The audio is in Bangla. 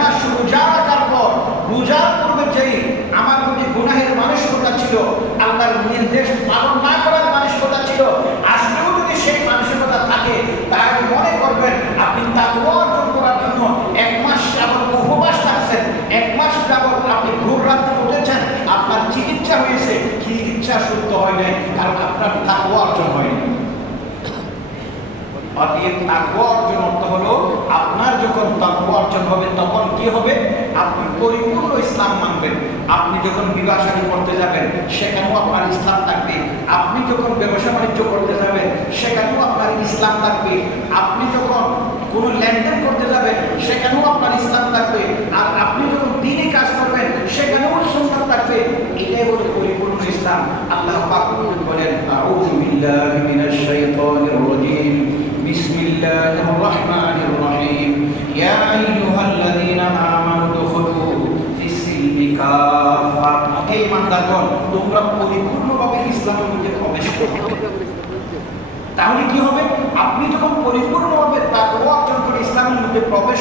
মাস রোজা রাখার পর রোজার পূর্বে যেই আমার প্রতি গুনাহের মানসিকতা ছিল, আল্লাহর নির্দেশ পালন না করার মানসিকতা ছিল, আজকেও যদি সেই মানসিকতা থাকে তাহলে মনে করবেন আপনি তাকওয়া অর্জন করার জন্য 1 মাস যাবত উপবাস থাকছেন, 1 মাস যাবত আপনি ভোর রাত্রে উঠেছেন, আপনার চিকিৎসা হয়েছে, চিকিৎসা শুদ্ধ হয় নাই, কারণ আপনার তাকওয়া অর্জন হয়নি। অতএব তাকওয়া অর্জন অর্থ হলো আপনার যখন তাকওয়া অর্জন হবে তখন কি হবে, আপনি পরিপূর্ণ ইসলাম মানবেন। আপনি যখন বিবাহ শাদী করতে যাবেন সেখানেও আপনার ইসলাম থাকবে, আপনি যখন ব্যবসা বাণিজ্য করতে যাবেন সেখানেও আপনার ইসলাম থাকবে, আপনি যখন কোনো লেনদেন করতে যাবেন সেখানেও আপনার ইসলাম থাকবে, আর আপনি যখন দ্বীনি কাজ করবেন সেখানেও সুন্নাত থাকবে। এটাই হলো পরিপূর্ণ ইসলাম। আল্লাহ পাক বলেন, আউযু বিল্লাহি মিনাশ শাইতানির রাজীম, বিসমিল্লাহির রহমানির রহিম, ইয়া আইয়ুহাল্লাযীনা আমানু দুখুলু ফিস-সিলমি কাফা। হে ইমানদারগণ, তোমরা পরিপূর্ণভাবে ইসলামের মধ্যে প্রবেশ করো। তাহলে কি হবে, আপনি যখন পরিপূর্ণভাবে তাকওয়া অর্জন করে ইসলামের মধ্যে প্রবেশ